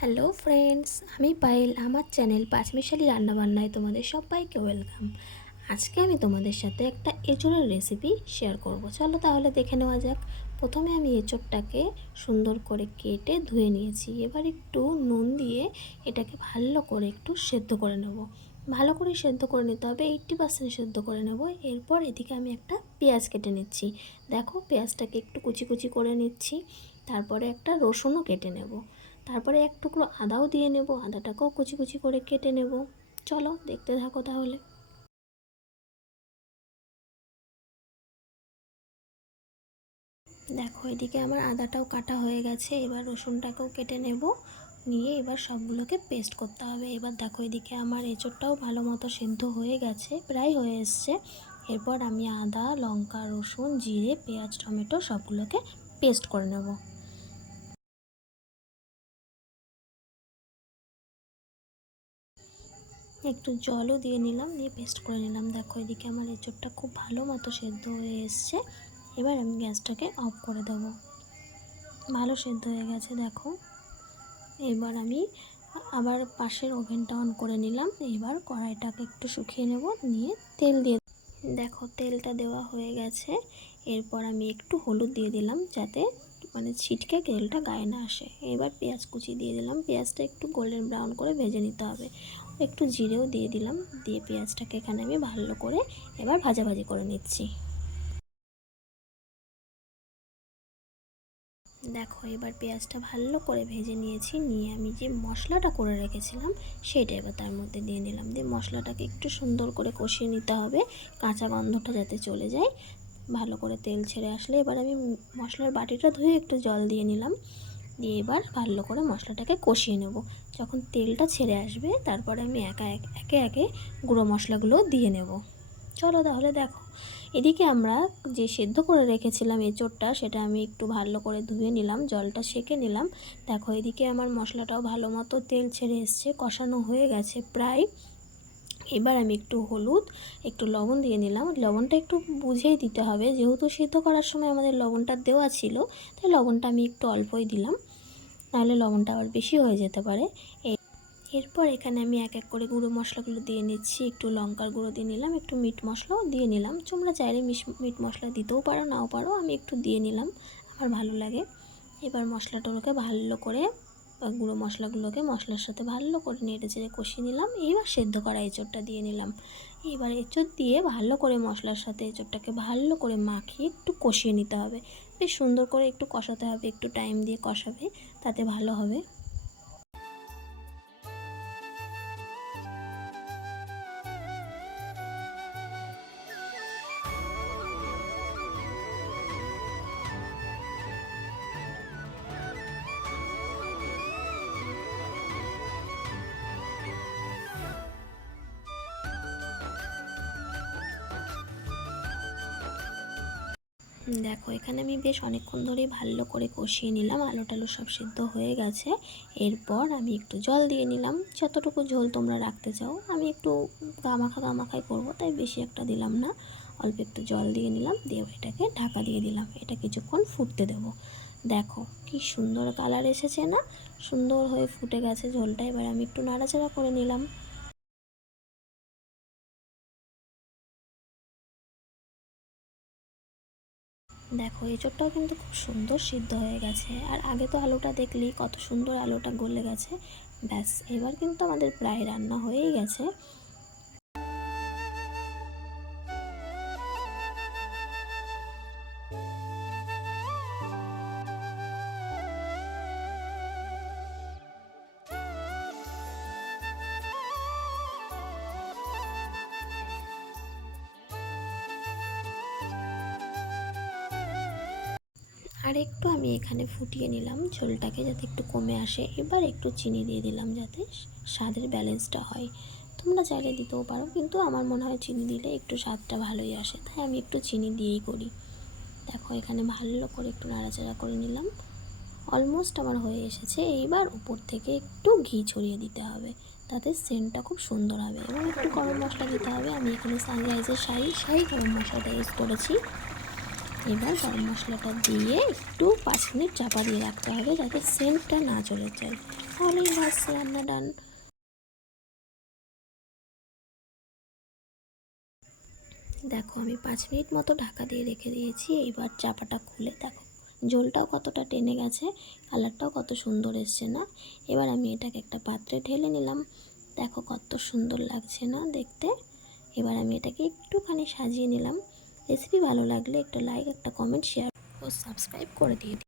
Hello friends, আমি পায়েল। আমার channel পাঁচমিশালি রান্নাবান্নায় তোমাদের সবাইকে ওয়েলকাম। আজকে আমি তোমাদের সাথে একটা এঁচোড়ের রেসিপি শেয়ার করব। চলো তাহলে দেখে নেওয়া যাক। প্রথমে আমি এঁচোড়টাকে সুন্দর করে কেটে ধুয়ে নিয়েছি। এবার একটু নুন দিয়ে এটাকে ভালো করে একটু সেদ্ধ করে নেব। ভালো করে সেদ্ধ করে নিতে হবে, 80% সেদ্ধ করে নেব। এরপর এদিকে আমি একটা পেঁয়াজ কেটে নিচ্ছি। দেখো, পেঁয়াজটাকে একটু কুচি কুচি করে নিচ্ছি। তারপরে একটা রসুনও কেটে নেব। তারপরে এক টুকরো আদাও দিয়ে নেব, আদাটাকেও কুচি কুচি করে কেটে নেব। চলো দেখতে থাকো তাহলে। দেখো, এদিকে আমার আদাটাও কাটা হয়ে গেছে। এবার রসুনটাকেও কেটে নেব, নিয়ে এবার সবগুলোকে পেস্ট করতে হবে। এবার দেখো, এদিকে আমার এঁচোড়টাও ভালো মতো সেদ্ধ হয়ে গেছে, প্রায় হয়ে এসছে। এরপর আমি আদা, লঙ্কা, রসুন, জিরে, পেঁয়াজ, টমেটো সবগুলোকে পেস্ট করে নেব। একটু জলও দিয়ে নিলাম, দিয়ে পেস্ট করে নিলাম। দেখো, এদিকে আমার এঁচোড়টা খুব ভালো মতো সেদ্ধ হয়ে এসছে। এবার আমি গ্যাসটাকে অফ করে দেবো। ভালো সেদ্ধ হয়ে গেছে দেখো। এবার আমি আবার পাশের ওভেনটা অন করে নিলাম। এবার কড়াইটাকে একটু শুকিয়ে নেব, নিয়ে তেল দিয়ে দেখো তেলটা দেওয়া হয়ে গেছে। এরপর আমি একটু হলুদ দিয়ে দিলাম, যাতে ছিটকে তেলটা গায়ে না আসে। এবার পেঁয়াজ কুচি দিয়ে দিলাম, পেঁয়াজটা একটু গোল্ডেন ব্রাউন করে ভেজে নিতে হবে। একটু জিরেও দিয়ে দিলাম, দিয়ে পেঁয়াজটাকে এখানে আমি ভালো করে এবার ভাজাভাজি করে নিচ্ছি। দেখো, এবার পেঁয়াজটা ভালো করে ভেজে নিয়েছি, নিয়ে আমি যে মশলাটা করে রেখেছিলাম সেটা এবার তার মধ্যে দিয়ে নিলাম। দিয়ে মশলাটাকে একটু সুন্দর করে কষিয়ে নিতে হবে, কাঁচা গন্ধটা যাতে চলে যায়। ভালো করে তেল ছেড়ে আসলে এবার আমি মশলার বাটিটা ধুয়ে একটু জল দিয়ে নিলাম। দিয়ে এবার ভালো করে মশলাটাকে কষিয়ে নেব। যখন তেলটা ছেড়ে আসবে তারপরে আমি একে একে গুঁড়ো মশলাগুলো দিয়ে নেব। চলো তাহলে দেখো। এদিকে আমরা যে সেদ্ধ করে রেখেছিলাম এঁচোড়টা, সেটা আমি একটু ভালো করে ধুয়ে নিলাম, জলটা সেঁকে নিলাম। দেখো, এদিকে আমার মশলাটাও ভালো মতো তেল ছেড়ে এসছে, কষানো হয়ে গেছে প্রায়। এবার আমি একটু হলুদ, একটু লবণ দিয়ে নিলাম। লবণটা একটু বুঝেই দিতে হবে, যেহেতু সিদ্ধ করার সময় আমাদের লবণটা দেওয়া ছিল, তাই লবণটা আমি একটু অল্পই দিলাম, নাহলে লবণটা আবার বেশি হয়ে যেতে পারে। এরপর এখানে আমি এক এক করে গুঁড়ো মশলাগুলো দিয়ে নিচ্ছি। একটু লঙ্কার গুঁড়ো দিয়ে নিলাম, একটু মিট মশলাও দিয়ে নিলাম। তোমরা চাইলে মিট মশলা দিতেও পারো, নাও পারো, আমি একটু দিয়ে নিলাম, আমার ভালো লাগে। এবার মশলাটাকে ভালো করে গুঁড়ো মশলাগুলোকে মশলার সাথে ভালো করে নেড়ে চেড়ে কষিয়ে নিলাম। এবার সেদ্ধ করা এঁচোড়টা দিয়ে নিলাম। এবার এঁচোড় দিয়ে ভালো করে মশলার সাথে এঁচোড়টাকে ভালো করে মাখিয়ে একটু কষিয়ে নিতে হবে। বেশ সুন্দর করে একটু কষাতে হবে, একটু টাইম দিয়ে কষাবে, তাতে ভালো হবে। দেখো, এখানে আমি বেশ অনেকক্ষণ ধরেই ভালো করে কষিয়ে নিলাম, আলু টালু সব সিদ্ধ হয়ে গেছে। এরপর আমি একটু জল দিয়ে নিলাম, যতটুকু ঝোল তোমরা রাখতে চাও। আমি একটু গামাখাই করবো, তাই বেশি একটা দিলাম না, অল্প একটু জল দিয়ে নিলাম। দিয়ে এটাকে ঢাকা দিয়ে দিলাম, এটা কিছুক্ষণ ফুটতে দেবো। দেখো কি সুন্দর কালার এসেছে না, সুন্দর হয়ে ফুটে গেছে ঝোলটা। এবার আমি একটু নাড়াচাড়া করে নিলাম। দেখো, এঁচোড়টাও কিন্তু খুব সুন্দর সিদ্ধ হয়ে গেছে। আর আগে তো আলুটা দেখলেই কত সুন্দর আলুটা গলে গেছে। ব্যাস, এবার কিন্তু আমাদের প্রায় রান্না হয়েই গেছে। আর একটু আমি এখানে ফুটিয়ে নিলাম ঝোলটাকে, যাতে একটু কমে আসে। এবার একটু চিনি দিয়ে দিলাম, যাতে স্বাদের ব্যালেন্সটা হয়। তোমরা চাইলে দিতেও পারো, কিন্তু আমার মনে হয় চিনি দিলে একটু স্বাদটা ভালোই আসে, তাই আমি একটু চিনি দিয়েই করি। দেখো, এখানে ভালো করে একটু নাড়াচাড়া করে নিলাম। অলমোস্ট আমার হয়ে এসেছে। এইবার উপর থেকে একটু ঘি ছড়িয়ে দিতে হবে, তাতে সেন্টটা খুব সুন্দর হবে। এবং একটু গরম মশলা দিতে হবে। আমি এখানে সানরাইজের শাহি শাহি গরম মশলাটা ইউজ করেছি। এবার গরম মশলাটা দিয়ে একটু 5 মিনিট চাপা দিয়ে রাখতে হবে যাতে সেন্টটা না চলে যায়, তাহলেই বাস রান্না ডান। দেখো আমি 5 মিনিট মতো ঢাকা দিয়ে রেখে দিয়েছি। এইবার চাপাটা খুলে দেখো ঝোলটাও কতটা টেনে গেছে, কালারটাও কত সুন্দর এসছে না। এবার আমি এটাকে একটা পাত্রে ঢেলে নিলাম। দেখো কত সুন্দর লাগছে না দেখতে। এবার আমি এটাকে একটুখানি সাজিয়ে নিলাম। রেসিপি ভালো লাগলে একটা লাইক, একটা কমেন্ট, শেয়ার ও সাবস্ক্রাইব করে দিয়ে